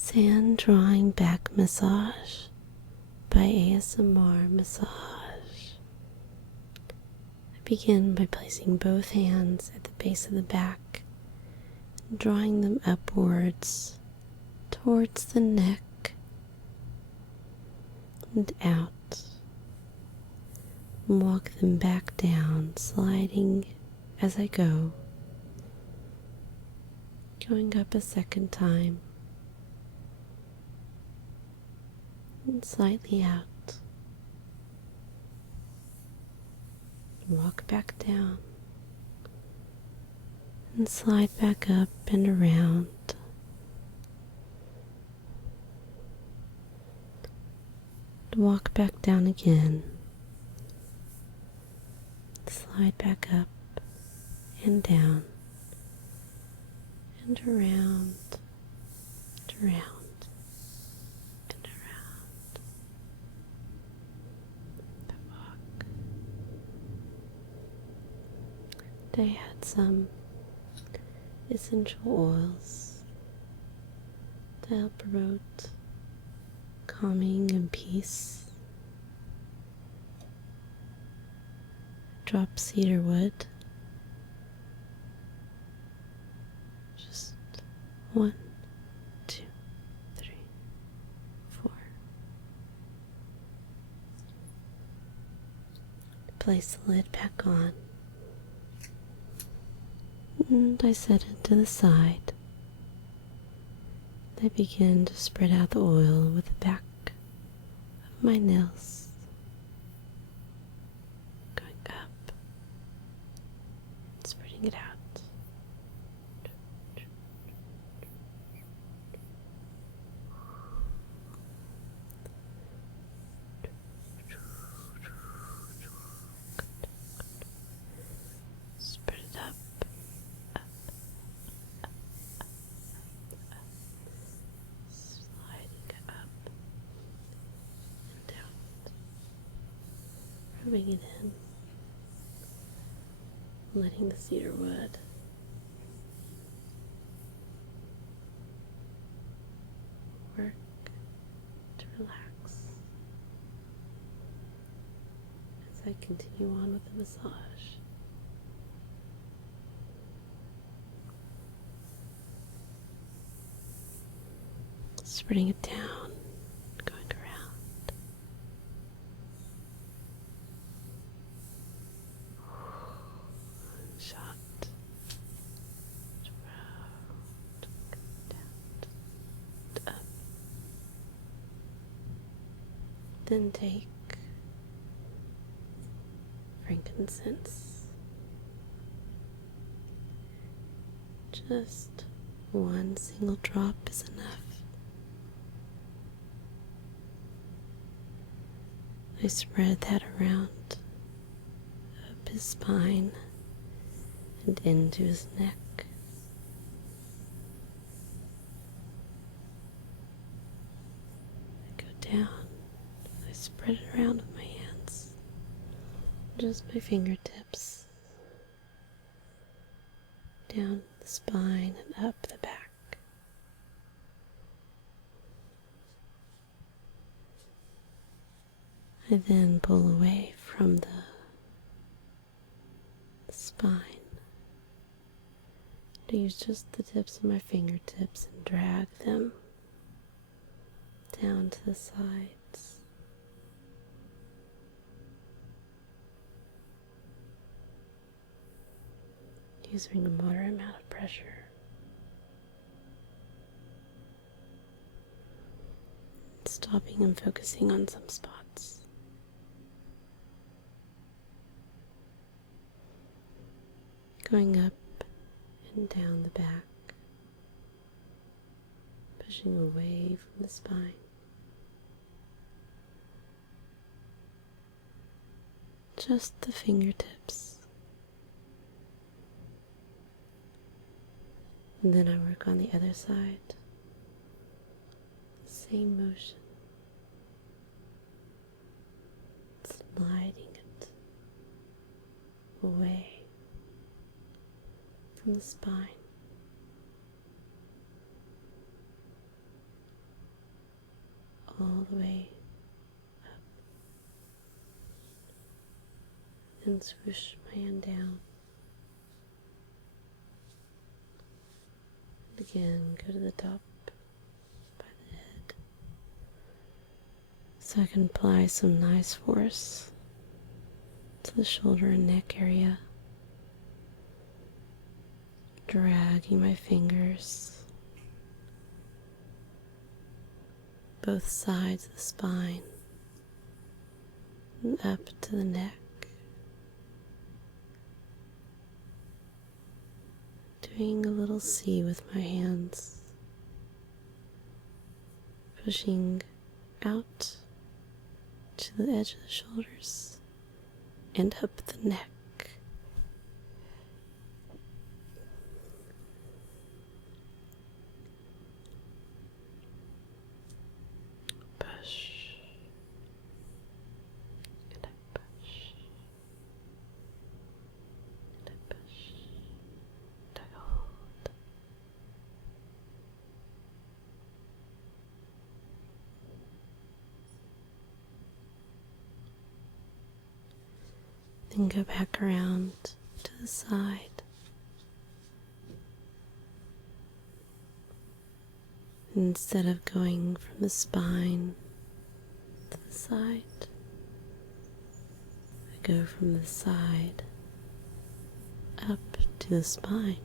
Sand drawing back massage by ASMR Massage. I begin by placing both hands at the base of the back and drawing them upwards towards the neck and out. And walk them back down, sliding as I go, going up a second time and slightly out. Walk back down and slide back up and around. Walk back down again. Slide back up and down and around and around and around. Walk. I had some essential oils to help promote calming and peace. Drop cedar wood. Just 1, 2, 3, 4. Place the lid back on. And I set it to the side. I begin to spread out the oil with the back of my nails, going up and spreading it out. Spread it up. Rubbing it in, letting the cedar wood work to relax as I continue on with the massage. Spreading it down, going around. Shot around, down, up. Then take frankincense. Just one single drop is enough. I spread that around up his spine and into his neck. I go down. I spread it around with my hands, just my fingertips, down the spine and up the back. I then pull away from the spine. I use just the tips of my fingertips and drag them down to the sides. Using a moderate amount of pressure. Stopping and focusing on some spots. Going up and down the back, pushing away from the spine. Just the fingertips. And then I work on the other side. Same motion. Sliding it away from the spine. all the way up and swoosh my hand down. And again, go to the top by the head so I can apply some nice force to the shoulder and neck area, dragging my fingers both sides of the spine and up to the neck, doing a little C with my hands, pushing out to the edge of the shoulders and up the neck. Push and I push and I push and I hold. Then go back around to the side. Instead of going from the spine to the side, I go from the side up to the spine.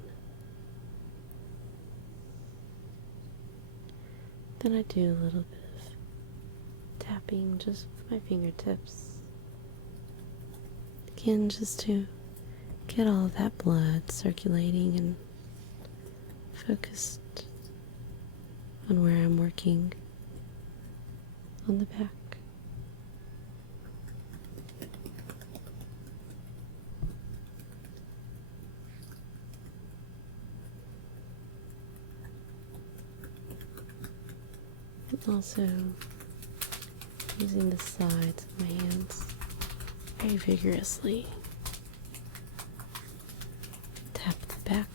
Then I do a little bit of tapping just with my fingertips. Again, just to get all of that blood circulating and focused on where I'm working on the back. And also using the sides of my hands very vigorously. Tap the back.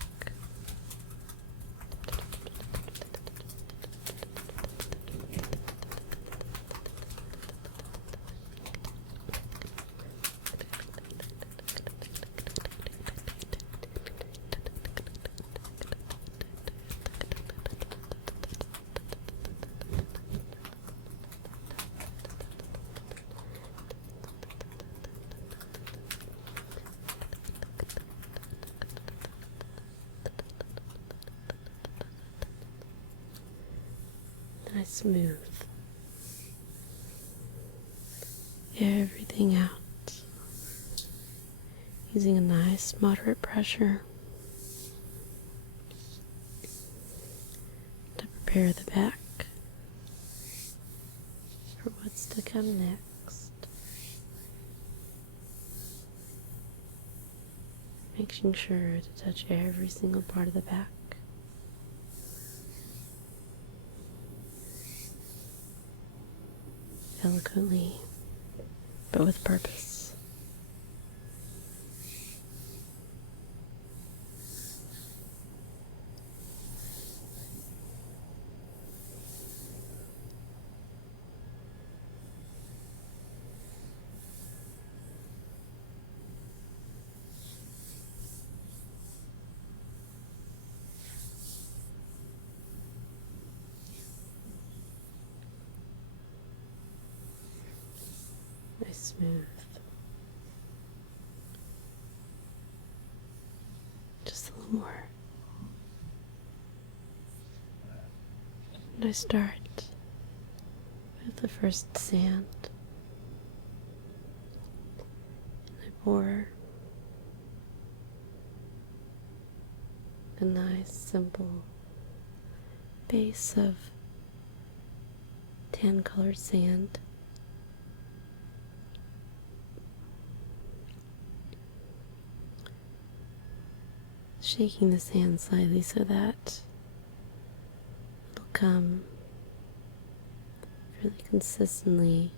I smooth everything out using a nice moderate pressure to prepare the back for what's to come next. Making sure to touch every single part of the back. Eloquently, but with purpose. Nice smooth. Just a little more. And I start with the first sand. And I pour a nice simple base of tan colored sand. Shaking the sand slightly so that it'll come really consistently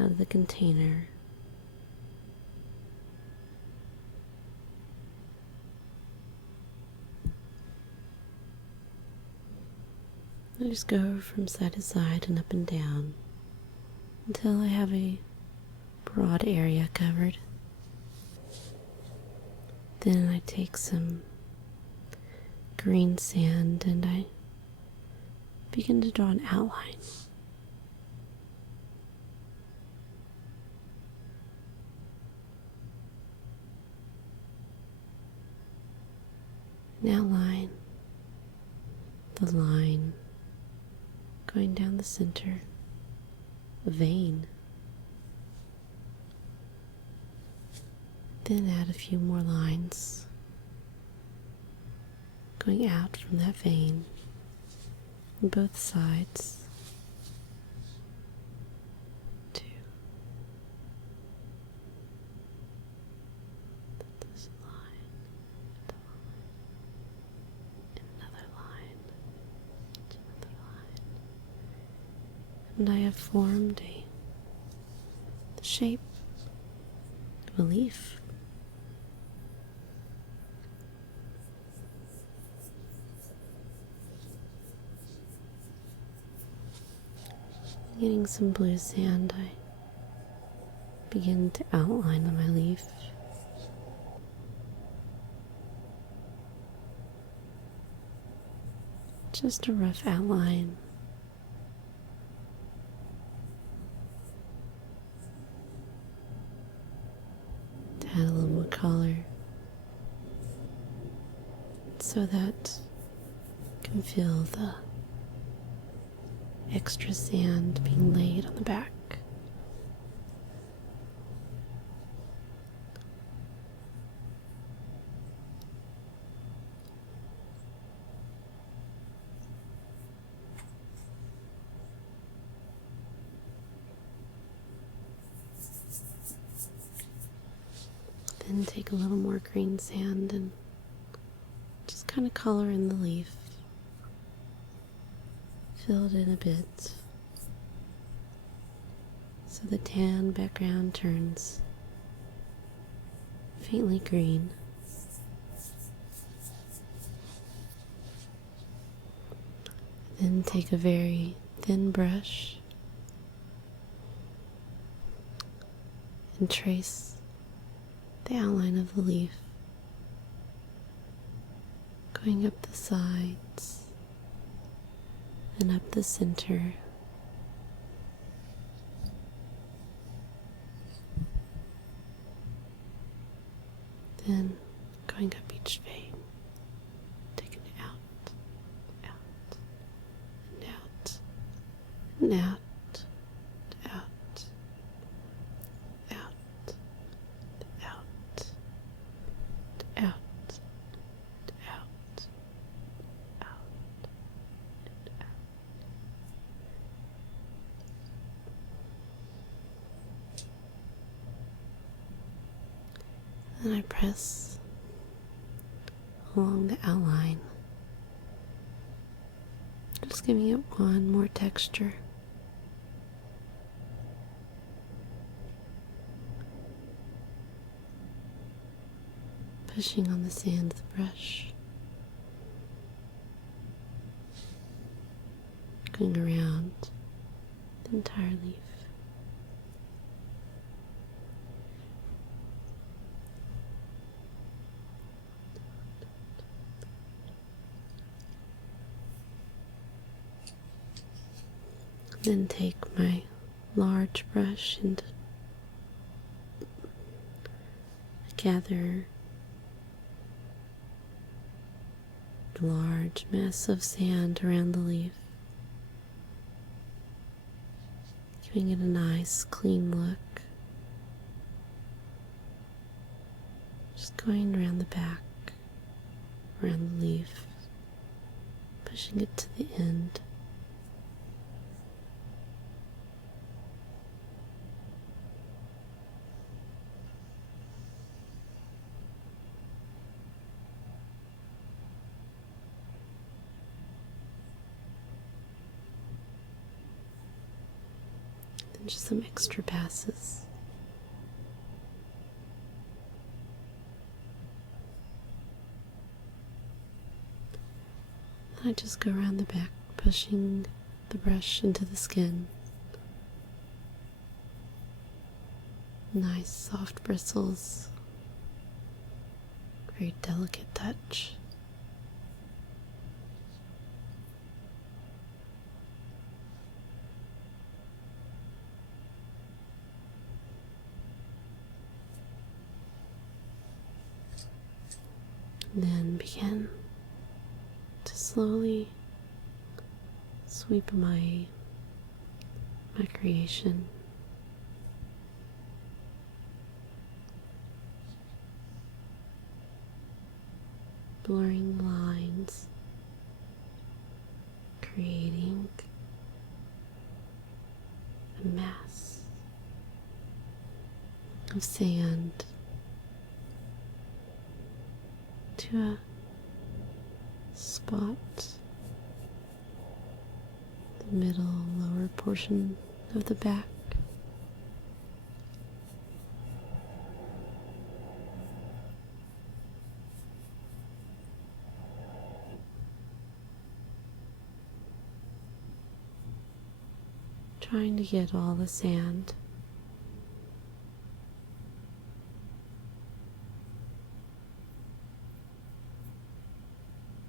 out of the container. I just go from side to side and up and down until I have a broad area covered. Then I take some green sand and I begin to draw an outline. An outline, the line going down the center, a vein. Then add a few more lines going out from that vein on both sides. 2. This line, another line, another line. And I have formed the shape of a leaf. Getting some blue sand, I begin to outline on my leaf. Just a rough outline. To add a little more color so that you can feel the extra sand being laid on the back. Then take a little more green sand and just kind of color in the leaf. Fill it in a bit so the tan background turns faintly green. Then take a very thin brush and trace the outline of the leaf, going up the sides and up the center. Then going up each vein, taking it out, out, and out, and out, out, out, out, out, out, out. Then I press along the outline, just giving it one more texture. Pushing on the sand with the brush, going around the entire leaf. Then take my large brush and gather a large mass of sand around the leaf, giving it a nice clean look. Just going around the back, around the leaf, pushing it to the end. Just some extra passes. And I just go around the back pushing the brush into the skin. Nice soft bristles, very delicate touch. And then begin to slowly sweep my creation. Blurring the lines, creating a mass of sand to a spot, the middle lower portion of the back. Trying to get all the sand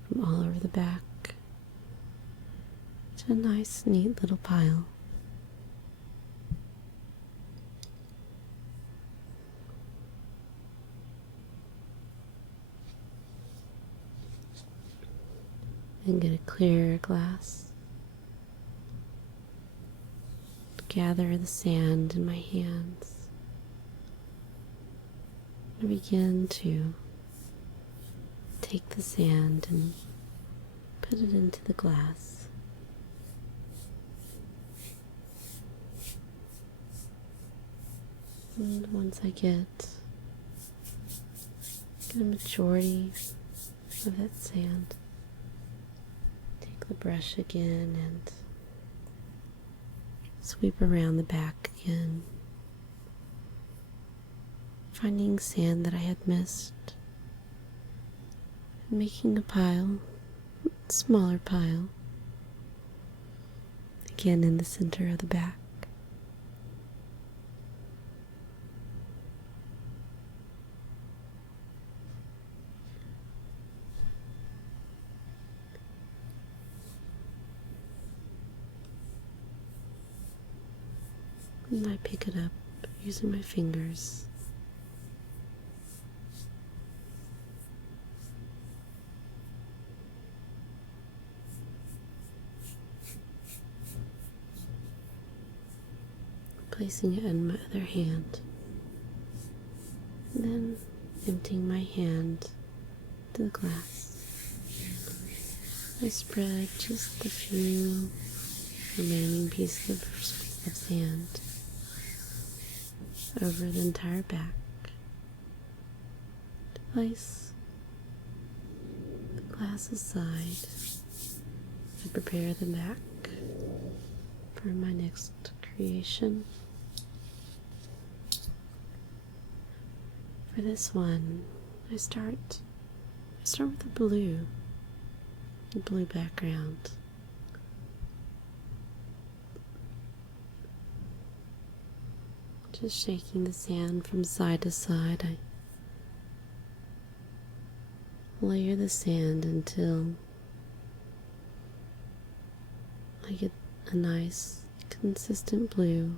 from all over the back to a nice, neat little pile. And get a clear glass. Gather the sand in my hands and begin to take the sand and put it into the glass. And once I get a majority of that sand, take the brush again and sweep around the back again, finding sand that I had missed, and making a pile, a smaller pile, again in the center of the back. And I pick it up using my fingers. Placing it in my other hand. And then emptying my hand to the glass. I spread just a few remaining pieces of sand over the entire back to place the glass aside and prepare the back for my next creation. For this one, I start with the blue background. Just shaking the sand from side to side. I layer the sand until I get a nice consistent blue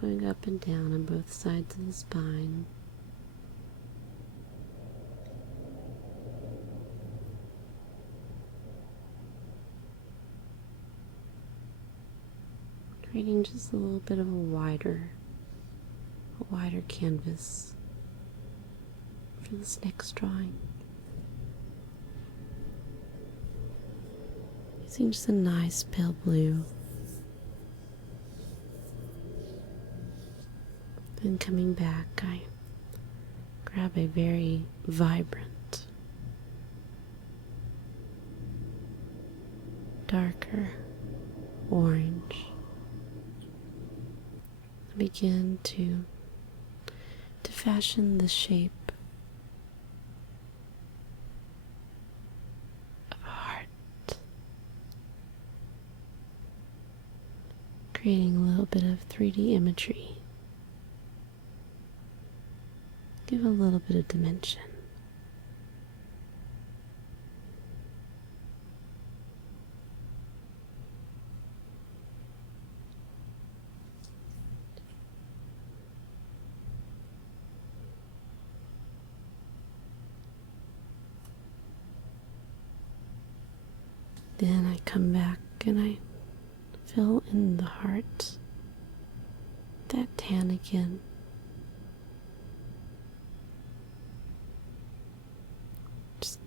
going up and down on both sides of the spine. Creating just a little bit of a wider canvas for this next drawing. Using just a nice pale blue. Then coming back, I grab a very vibrant, darker orange. I begin to fashion the shape of a heart. creating a little bit of 3D imagery. Give a little bit of dimension. Then I come back and I fill in the heart, that tan again. Just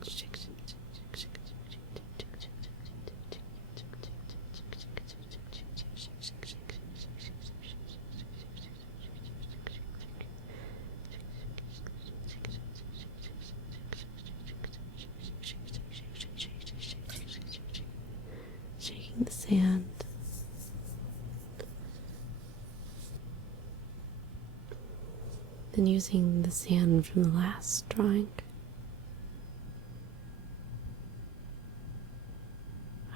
shaking the sand. Then using the sand from the last drawing,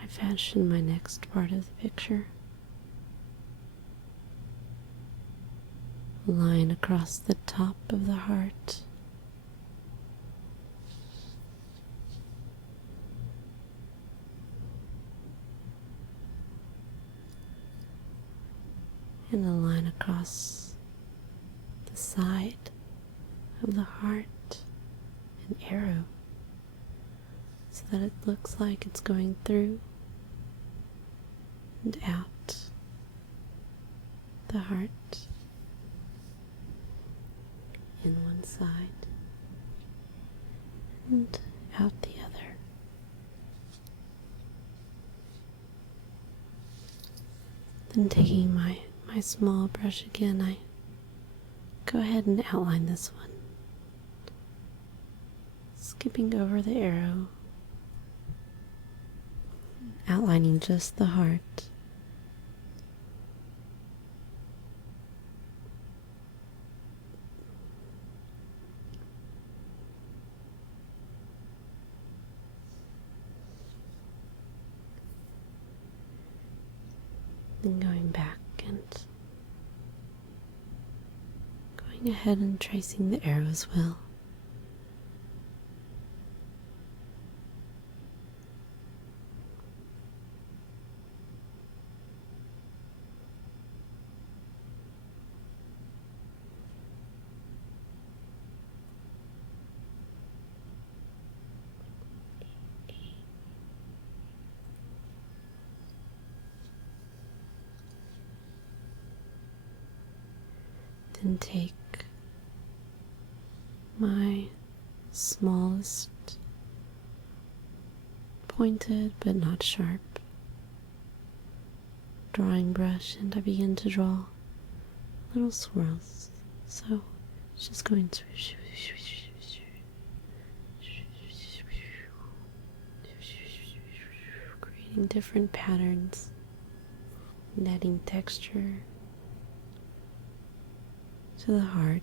I fashion my next part of the picture. A line across the top of the heart. And a line across the side of the heart, an arrow, so that it looks like it's going through and out the heart, in one side and out the other. Then taking my small brush again, I go ahead and outline this one, skipping over the arrow, outlining just the heart. Then going back and going ahead and tracing the arrow as well. Then take my smallest pointed but not sharp drawing brush, and I begin to draw little swirls. So it's just going to creating different patterns and adding texture to the heart.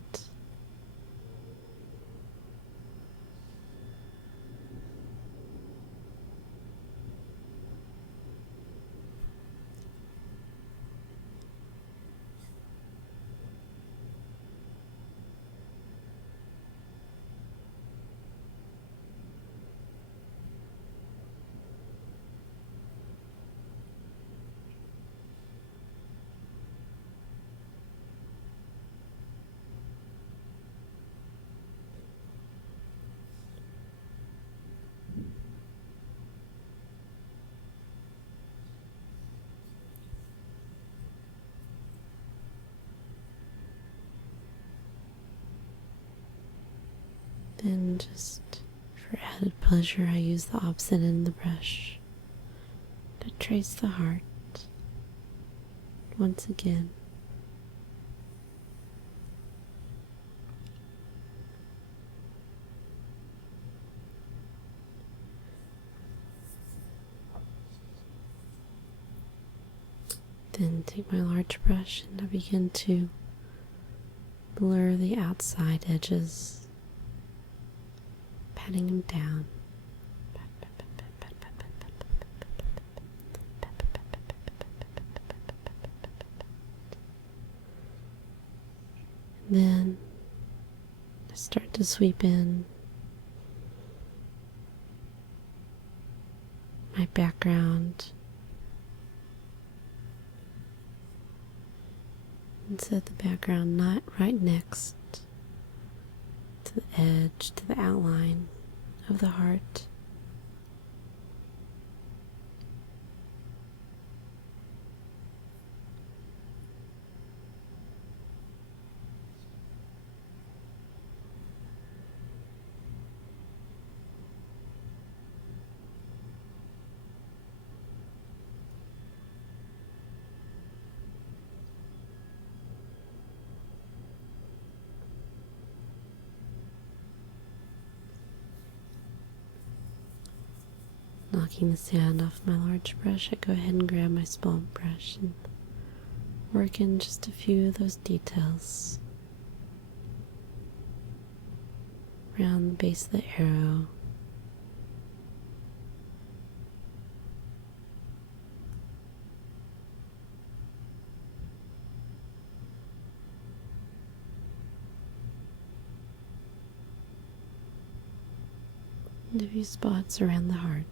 Then just for added pleasure, I use the opposite end of the brush to trace the heart once again. Then take my large brush and I begin to blur the outside edges, patting them down. Then I start to sweep in my background and set the background not right next to the edge, to the outline of the heart. Knocking the sand off my large brush, I go ahead and grab my small brush and work in just a few of those details around the base of the arrow. And a few spots around the heart.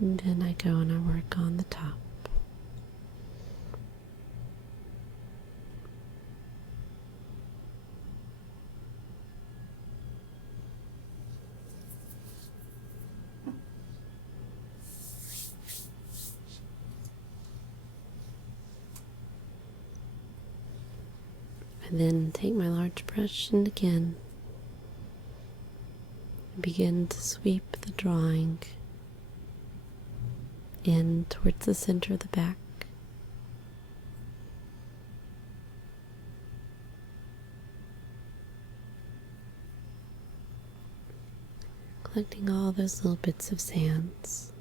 And then I go and I work on the top. I then take my large brush and again begin to sweep the drawing in towards the center of the back. Collecting all those little bits of sands.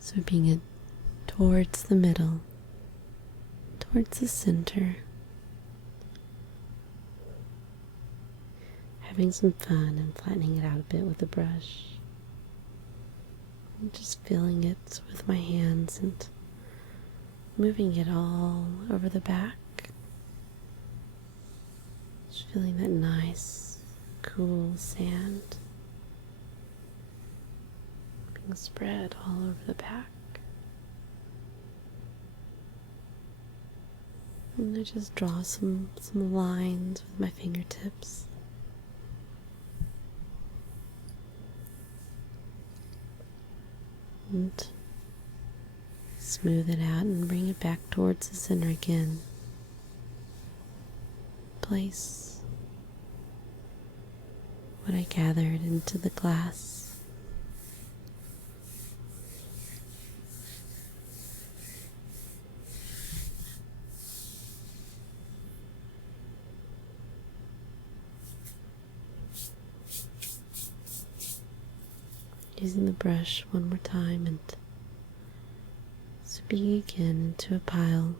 Sweeping it towards the middle, towards the center. Having some fun and flattening it out a bit with a brush. And just feeling it with my hands and moving it all over the back. Just feeling that nice, cool sand being spread all over the back. And I just draw some lines with my fingertips. And smooth it out and bring it back towards the center again. Place what I gathered into the glass. Using the brush one more time and sweeping again into a pile.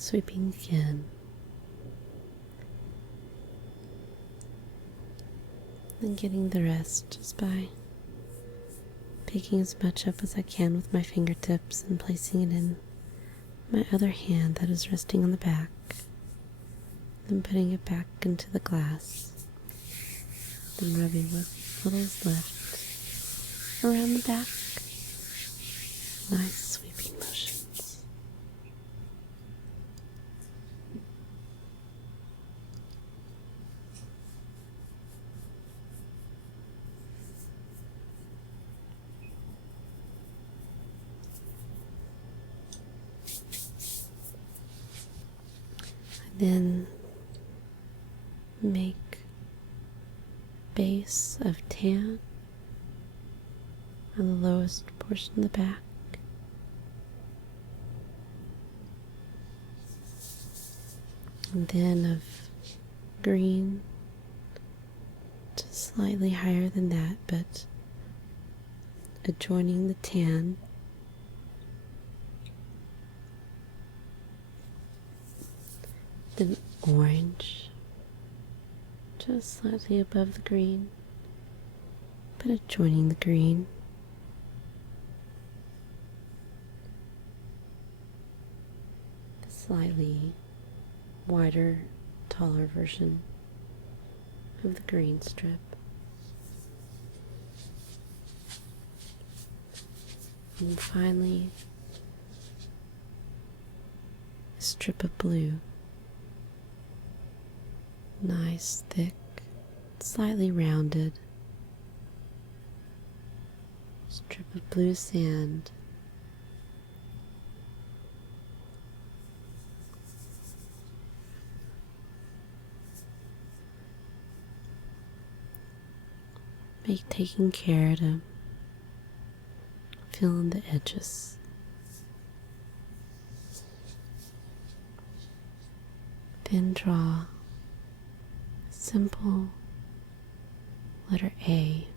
Sweeping again. And getting the rest just by picking as much up as I can with my fingertips and placing it in my other hand that is resting on the back. Then putting it back into the glass. Then rubbing what little is left around the back. Nice sweeping motions. Then make base of tan on the lowest portion of the back. And then of green, just slightly higher than that, but adjoining the tan. Then orange, just slightly above the green, but adjoining the green. A slightly wider, taller version of the green strip. And finally, a strip of blue. Nice, thick, slightly rounded strip of blue sand. Taking care to fill in the edges. Then draw a simple letter A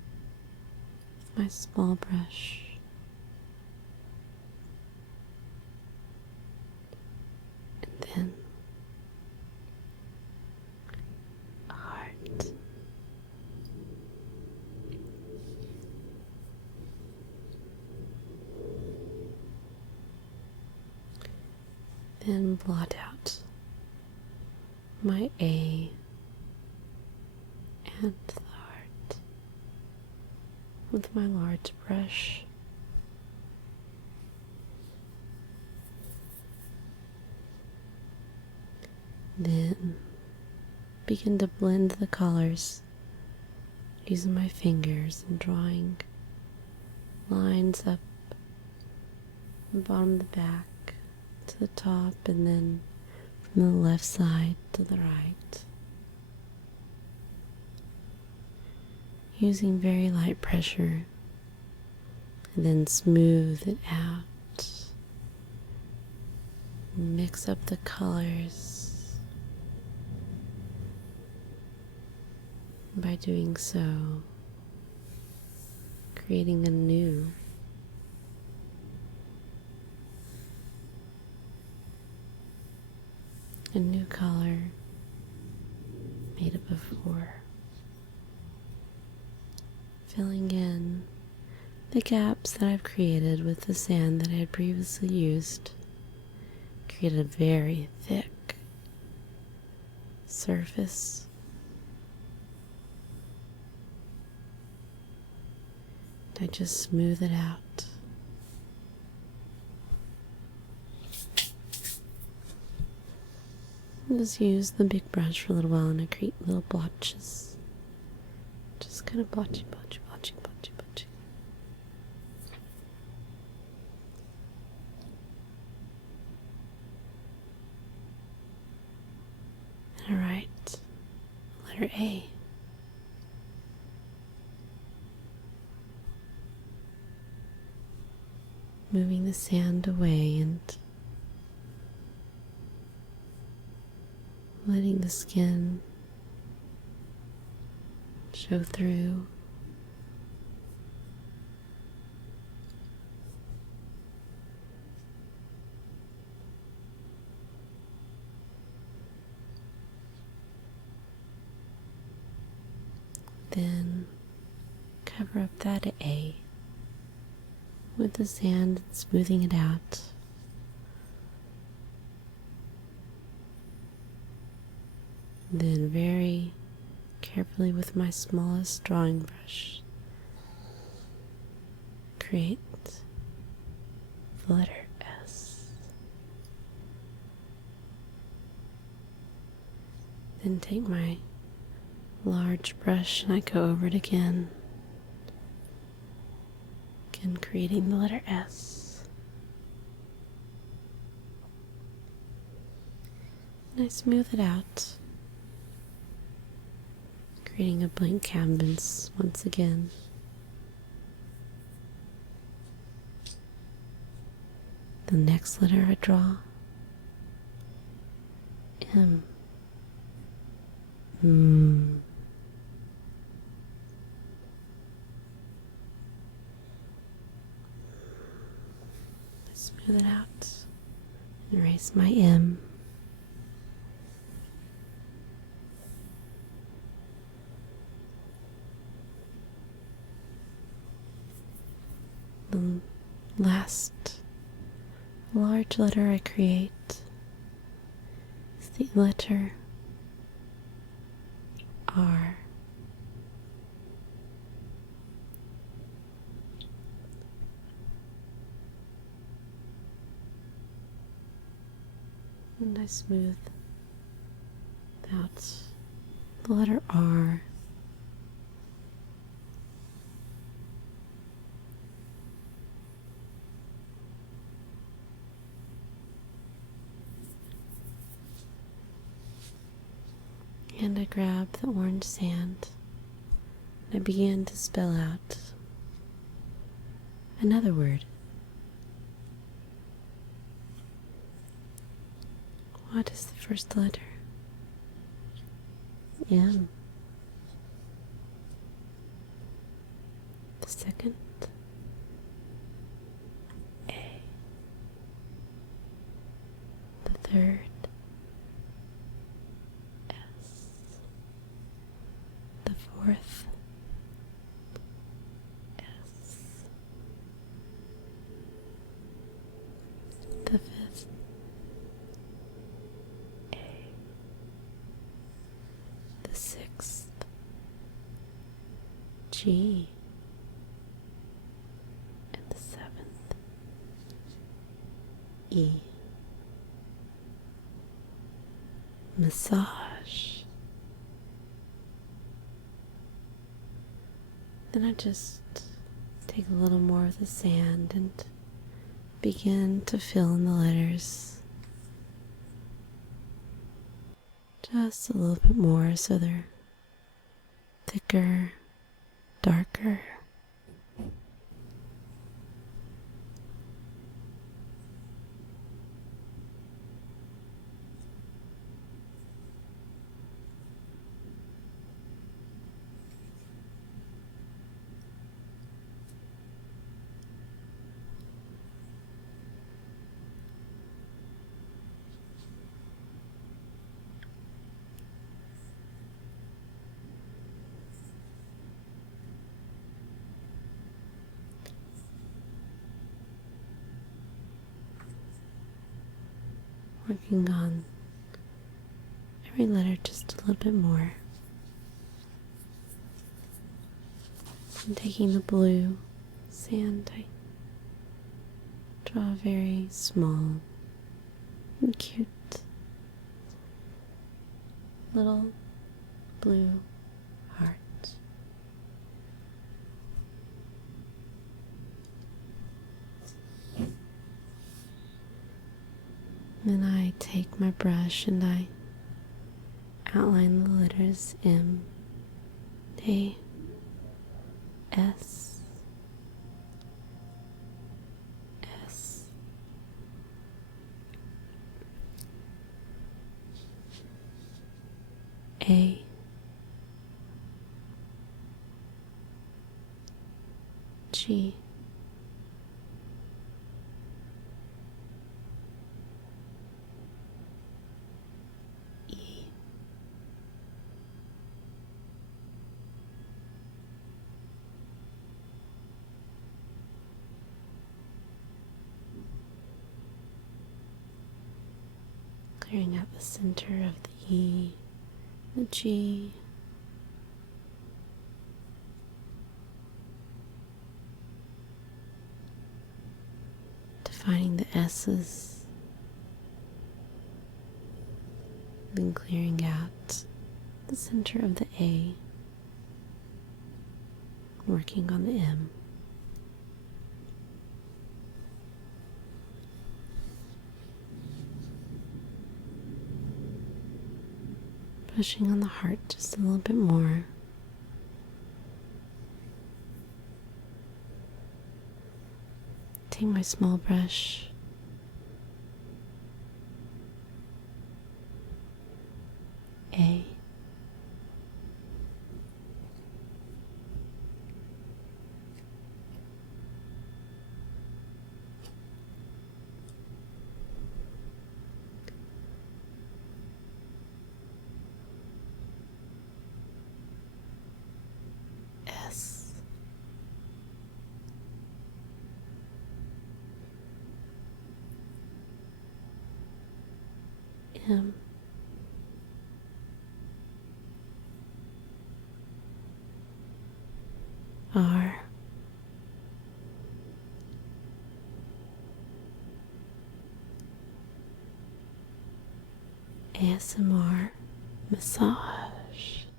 with my small brush. And then a heart. Then blot out my A and the heart with my large brush. Then begin to blend the colors using my fingers and drawing lines up the bottom of the back to the top, and then from the left side to the right, using very light pressure, and then smooth it out, mix up the colors. By doing so, creating a new color made up of four, filling in the gaps that I've created with the sand that I had previously used. Created a very thick surface. I just smooth it out. Just use the big brush for a little while and I create little blotches. Just kind of blotchy. And I write letter A. Moving the sand away and letting the skin show through. Then cover up that A with the sand and smoothing it out. Then very carefully with my smallest drawing brush, create the letter S. Then take my large brush and I go over it again. Again, creating the letter S. And I smooth it out, creating a blank canvas once again. The next letter I draw, M. Smooth it out. Erase my M. The last large letter I create is the letter R. And I smooth out the letter R. And I grab the orange sand and I begin to spell out another word. What is the first letter? M. The second? A. The third? S. The fourth? S. The fifth? The sixth, G, and the seventh, E. Massage. Then I just take a little more of the sand and begin to fill in the letters. Just a little bit more so they're thicker, darker. Working on every letter just a little bit more. And taking the blue sand, I draw a very small and cute little blue heart. Then I take my brush and I outline the letters M, A, S, S, A, G, E, clearing out the center of the E, the G, defining the S's, then clearing out the center of the A, working on the M. Pushing on the heart just a little bit more. Take my small brush okay. S, M, R, ASMR massage.